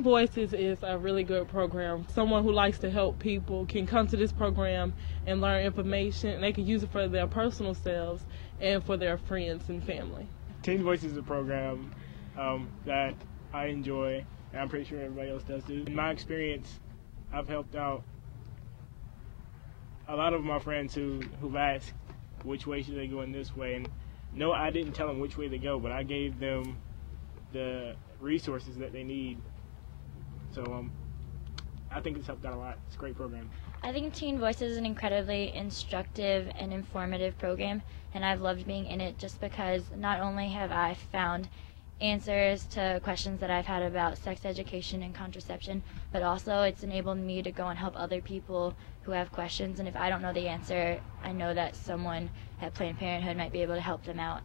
Teen Voices is a really good program. Someone who likes to help people can come to this program and learn information, and they can use it for their personal selves and for their friends and family. Teen Voices is a program that I enjoy, and I'm pretty sure everybody else does too. In my experience, I've helped out a lot of my friends who've asked which way should they go in this way, and no, I didn't tell them which way to go, but I gave them the resources that they need. So I think it's helped out a lot. It's a great program. I think Teen Voices is an incredibly instructive and informative program, and I've loved being in it just because not only have I found answers to questions that I've had about sex education and contraception, but also it's enabled me to go and help other people who have questions, and if I don't know the answer, I know that someone at Planned Parenthood might be able to help them out.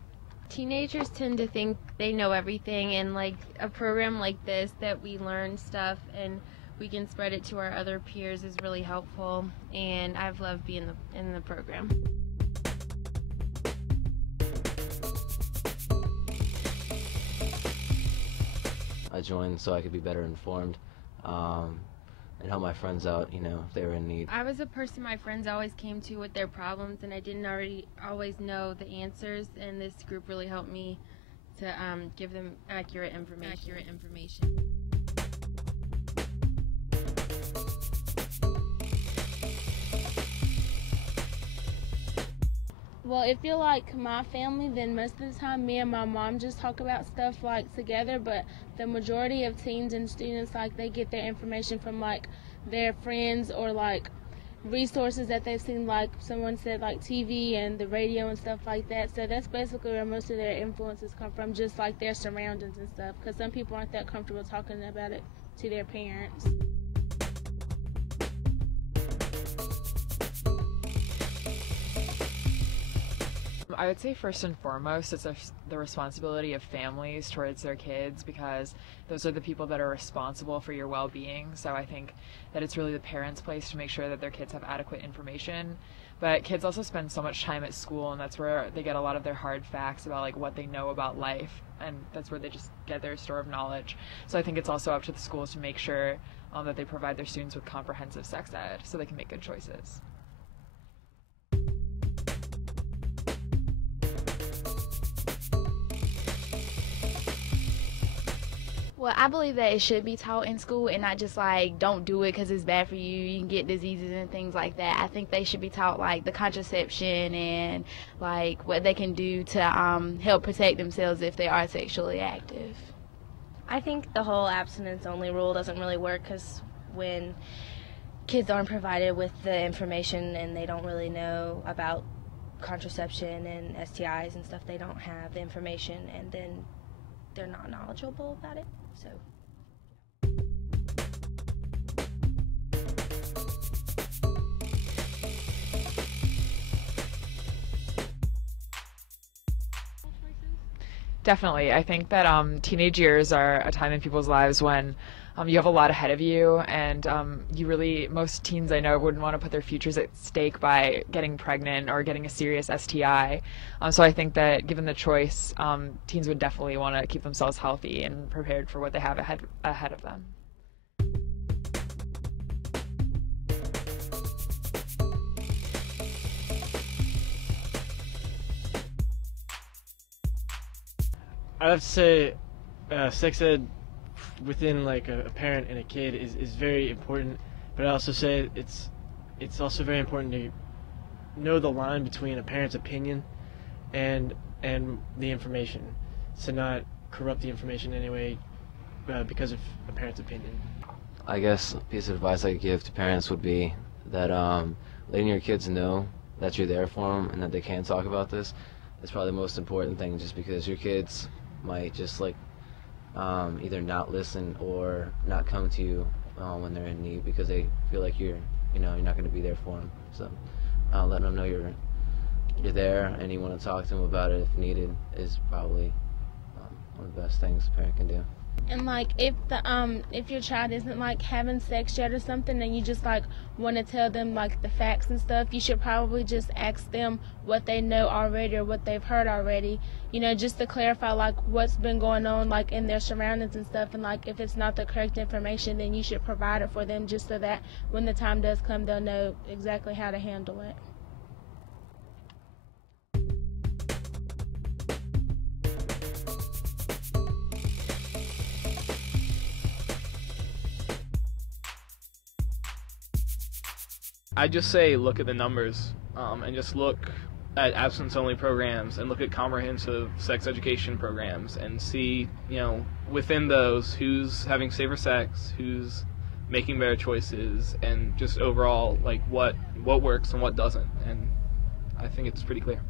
Teenagers tend to think they know everything, and like a program like this that we learn stuff and we can spread it to our other peers is really helpful, and I've loved being in the program. I joined so I could be better informed and help my friends out, you know, if they were in need. I was a person my friends always came to with their problems, and I didn't always know the answers, and this group really helped me to give them accurate information. Well, if you're like my family, then most of the time me and my mom just talk about stuff like together, but the majority of teens and students, like, they get their information from like their friends or like resources that they've seen, like someone said, like TV and the radio and stuff like that. So that's basically where most of their influences come from, just like their surroundings and stuff, because some people aren't that comfortable talking about it to their parents. I would say first and foremost it's the responsibility of families towards their kids, because those are the people that are responsible for your well-being. So I think that it's really the parents' place to make sure that their kids have adequate information. But kids also spend so much time at school, and that's where they get a lot of their hard facts about like what they know about life, and that's where they just get their store of knowledge. So I think it's also up to the schools to make sure that they provide their students with comprehensive sex ed so they can make good choices. Well, I believe that it should be taught in school and not just like, don't do it because it's bad for you, you can get diseases and things like that. I think they should be taught like the contraception and like what they can do to help protect themselves if they are sexually active. I think the whole abstinence only rule doesn't really work, because when kids aren't provided with the information and they don't really know about contraception and STIs and stuff, they don't have the information, and then they're not knowledgeable about it. So Definitely. I think that teenage years are a time in people's lives when you have a lot ahead of you, and most teens I know wouldn't want to put their futures at stake by getting pregnant or getting a serious STI. So I think that given the choice, teens would definitely want to keep themselves healthy and prepared for what they have ahead of them. I'd have to say sex ed within like a parent and a kid is very important, but I also say it's also very important to know the line between a parent's opinion and the information, to not corrupt the information in any way because of a parent's opinion. I guess a piece of advice I could give to parents would be that letting your kids know that you're there for them and that they can talk about this is probably the most important thing, just because your kids might just like either not listen or not come to you when they're in need because they feel like you're not going to be there for them. So letting them know you're there and you want to talk to them about it if needed is probably one of the best things a parent can do. And like if your child isn't like having sex yet or something, and you just like want to tell them like the facts and stuff, you should probably just ask them what they know already or what they've heard already, you know, just to clarify like what's been going on like in their surroundings and stuff. And like if it's not the correct information, then you should provide it for them, just so that when the time does come, they'll know exactly how to handle it. I just say look at the numbers, and just look at abstinence-only programs and look at comprehensive sex education programs and see, you know, within those who's having safer sex, who's making better choices, and just overall like what works and what doesn't. And I think it's pretty clear.